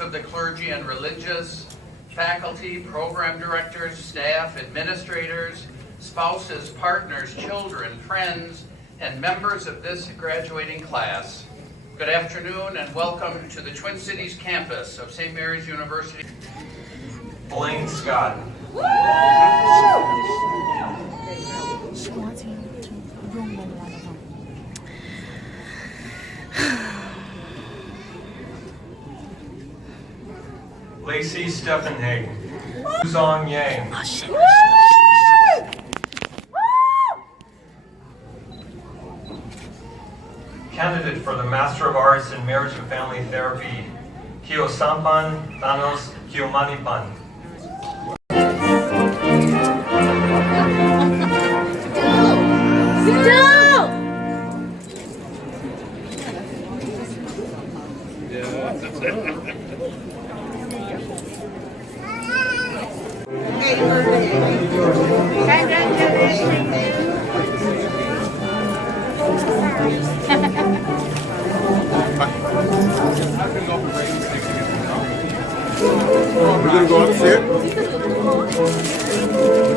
members of the clergy and religious, faculty, program directors, staff, administrators, spouses, partners, children, friends, and members of this graduating class. Good afternoon and welcome to the Twin Cities campus of St. Mary's University. Blaine Scott. Lacey Stephenhagen. Zong Yang. Candidate for the Master of Arts in Marriage and Family Therapy, Kyo Sampan Thanos Kyomanipan. We're gonna go upstairs? We're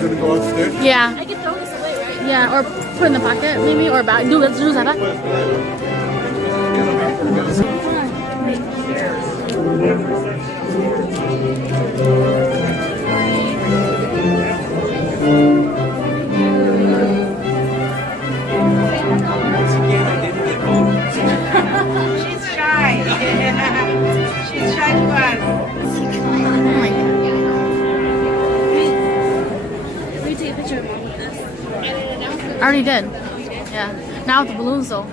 gonna go upstairs? Yeah. I can throw this away, right? Yeah, or put in the pocket maybe, or back. Let's do that. She's shy. She's shy to us. Will you take a picture of mom with this? I already did. Yeah. Now with the balloons though.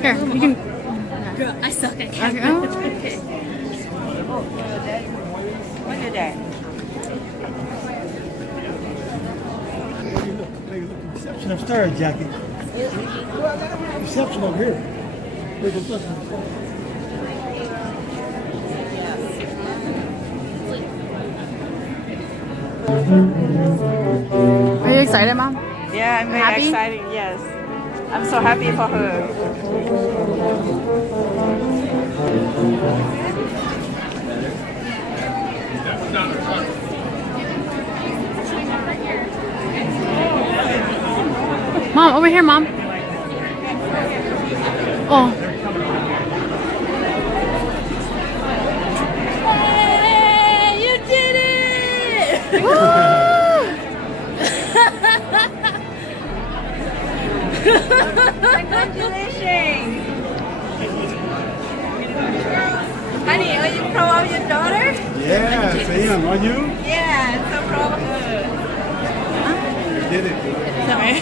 Here, you can. Girl, I suck at Okay. camera. Okay. Look at that. Reception upstairs, Jackie. Reception over here. Where's the reception? Are you excited, Mom? Yeah, I'm very Happy? excited. Yes. I'm so happy for her. Mom, over here, Mom. Oh. Hey, you did it! Congratulations! Honey, are you proud of your daughter? Yes, I am. Are you? Yeah, I'm so proud of her. You did it. Sorry.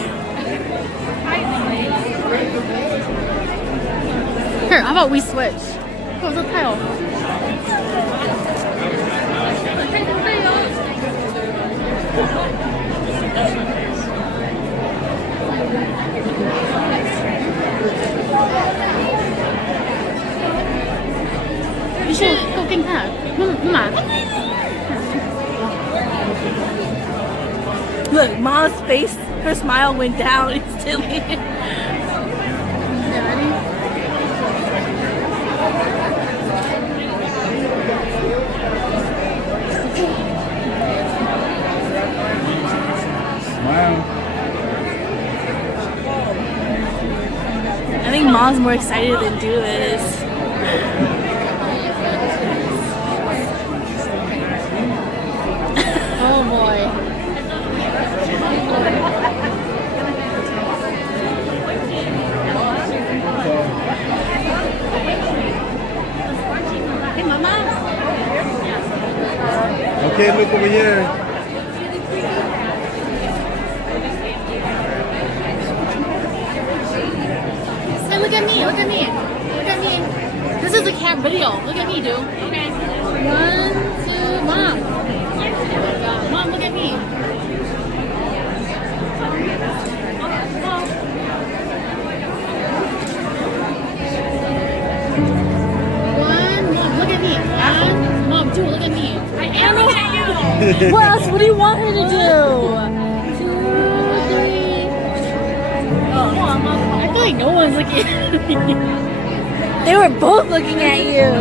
Here, how about we switch? Oh, the title. You should go get that. Come on. Look, Mom's face, her smile went down instantly. Yeah, ready? Smile. I think Mom's more excited than Du is. Oh boy. Hey, Mama. Okay, look over here. Hey, look at me. Look at me. Look at me. This is a cat video. Look at me, dude. Okay. 1, 2, Mom. Mom, look at me. One, Mom, look at me. One, Mom, two, look at me. I am looking at you. What else? What do you want her to do? 2, 3. I feel like no one's looking at me. They were both looking at you.